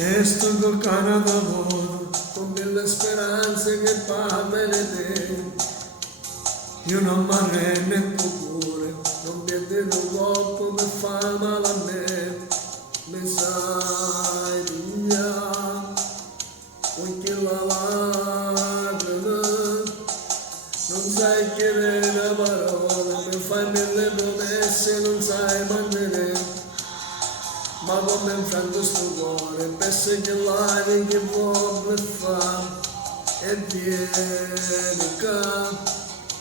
E sto col cane d'amore, con mille speranze che parla di te. Io non mi arrendo il tuo cuore, non pierde il tuo corpo per far male a me. Mi sai via, perché la lacrima, non sai chiedere le parole, mi fai mille promesse, non sai mantenere. Ma come infrango sto cuore, penso che l'aria che può bluffare e vieni qua,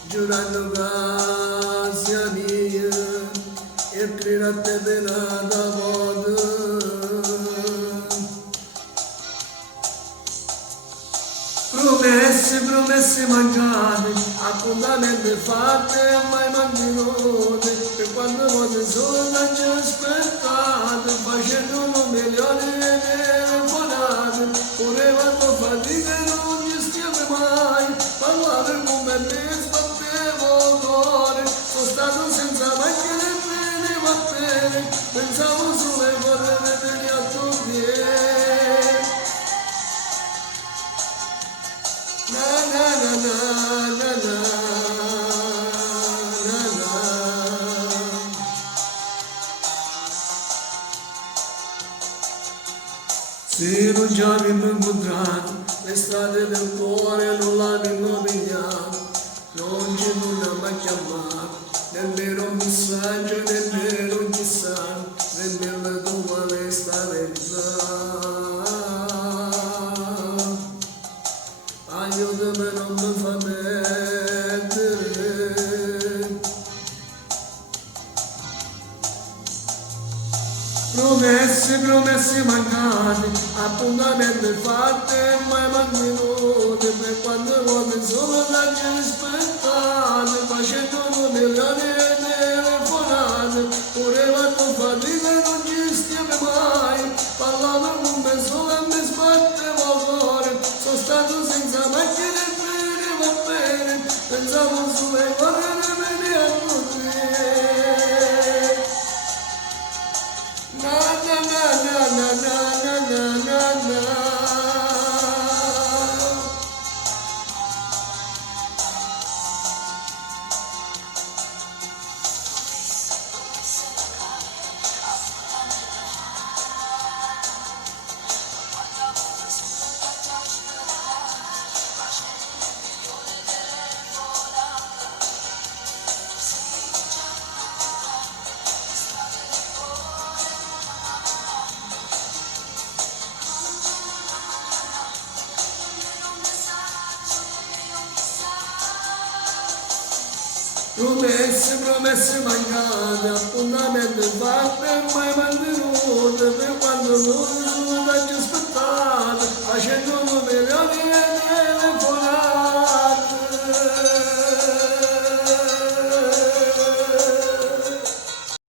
giurando che sia mia e creda a te penata voce. Promesse, promesse mancate, appuntamenti fatti e mai mantenuti, e quando voglio solo da ci aspettate, facendo milioni di telefonate, pure quando fatica non ci stiamo mai, parlare come me sbattevo cuore, sono stato senza macchina e bene va bene, pensavo sulle cose che veni a tornare. Na na na na na na na na. Se non ci abbiamo incontrato, le strade del cuore non l'abbiamo pigliato, non ci non mai chiamato, nemmeno un messaggio, nemmeno un chissà, nemmeno tu vuole stare là. Aiutami, non mi fa perdere. Promesse, promesse mancate, appuntamenti fatti e mai mantenuti, per quando vuole solo da ci rispettate, facendo milioni di telefonate, pure quando fatica non ci stiamo mai, parlavo con me solo e mi sbattevo il cuore, sono stato senza macchina e bene va bene, pensavo sulle cose che veni a morire. Na na na na na na na na na. Promesse, promesse mancate, appuntamenti fatti e mai mantenute, per quando non sono da ci aspettate, facendo